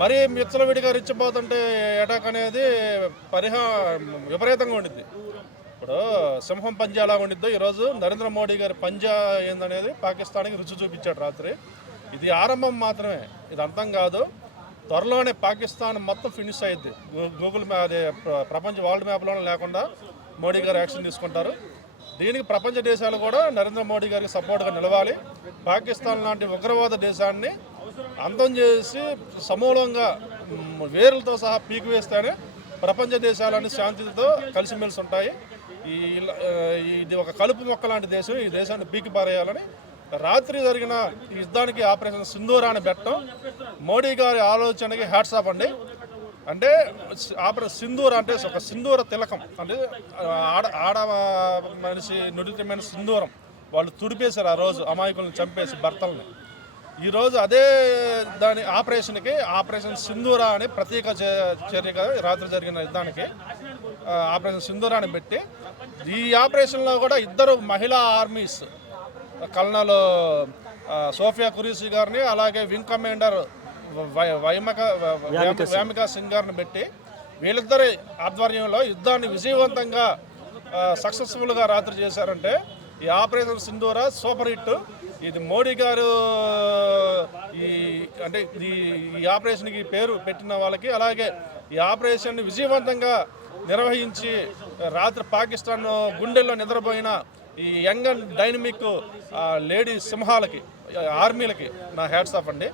మరీ విచ్చలవిడిగా రెచ్చిపోతుంటే అటాక్ అనేది విపరీతంగా ఉండిద్ది. ఇప్పుడు సింహం పంజా ఎలా ఉండిద్దో ఈరోజు నరేంద్ర మోడీ గారి పంజా ఏందనేది పాకిస్తాన్కి రుచి చూపించాడు రాత్రి. ఇది ఆరంభం మాత్రమే, ఇది అంతం కాదు. త్వరలోనే పాకిస్తాన్ మొత్తం ఫినిష్ అయ్యిద్ది. గూగుల్ అదే ప్రపంచ వరల్డ్ మ్యాప్లోనే లేకుండా మోడీ గారు యాక్షన్ తీసుకుంటారు. దీనికి ప్రపంచ దేశాలు కూడా నరేంద్ర మోడీ గారికి సపోర్ట్గా నిలవాలి. పాకిస్తాన్ లాంటి ఉగ్రవాద దేశాన్ని అంతం చేసి సమూలంగా వేరులతో సహా పీకివేస్తేనే ప్రపంచ దేశాలన్నీ శాంతితో కలిసిమెలిసి ఉంటాయి. ఇది ఒక కలుపు మొక్క లాంటి దేశం. ఈ దేశాన్ని పీకి పారేయాలని రాత్రి జరిగిన ఈ యుద్ధానికి ఆపరేషన్ సింధూర్ అని పెట్టడం మోడీ గారి ఆలోచనకి హ్యాట్స్ ఆఫ్ అండి. అంటే ఆపరేషన్ సింధూర్ అంటే ఒక సింధూర తిలకం, అంటే ఆడ మనిషి నుడితమైన సింధూరం వాళ్ళు తుడిపేశారు ఆ రోజు, అమాయకులను చంపేసి భర్తల్ని. ఈరోజు అదే దాని ఆపరేషన్ సింధూర అని ప్రత్యేక చర్యగా రాత్రి జరిగిన యుద్ధానికి ఆపరేషన్ సింధూర అని పెట్టి, ఈ ఆపరేషన్లో కూడా ఇద్దరు మహిళా ఆర్మీస్, కల్నల్ సోఫియా కురీషి గారిని, అలాగే వింగ్ కమాండర్ వ్యామికా సింగ్ గారిని పెట్టి వీళ్ళిద్దరి ఆధ్వర్యంలో యుద్ధాన్ని విజయవంతంగా సక్సెస్ఫుల్గా రాత్రి చేశారంటే ఈ ఆపరేషన్ సింధూర సూపర్ హిట్. ఇది మోడీ గారు ఈ ఆపరేషన్కి పేరు పెట్టిన వాళ్ళకి, అలాగే ఈ ఆపరేషన్ని విజయవంతంగా నిర్వహించి రాత్రి పాకిస్తాన్ గుండెల్లో నిద్రపోయిన ఈ యంగ్ అండ్ డైనమిక్ లేడీ సింహాలకి, ఆర్మీలకి నా హ్యాట్స్ ఆఫ్ అండి.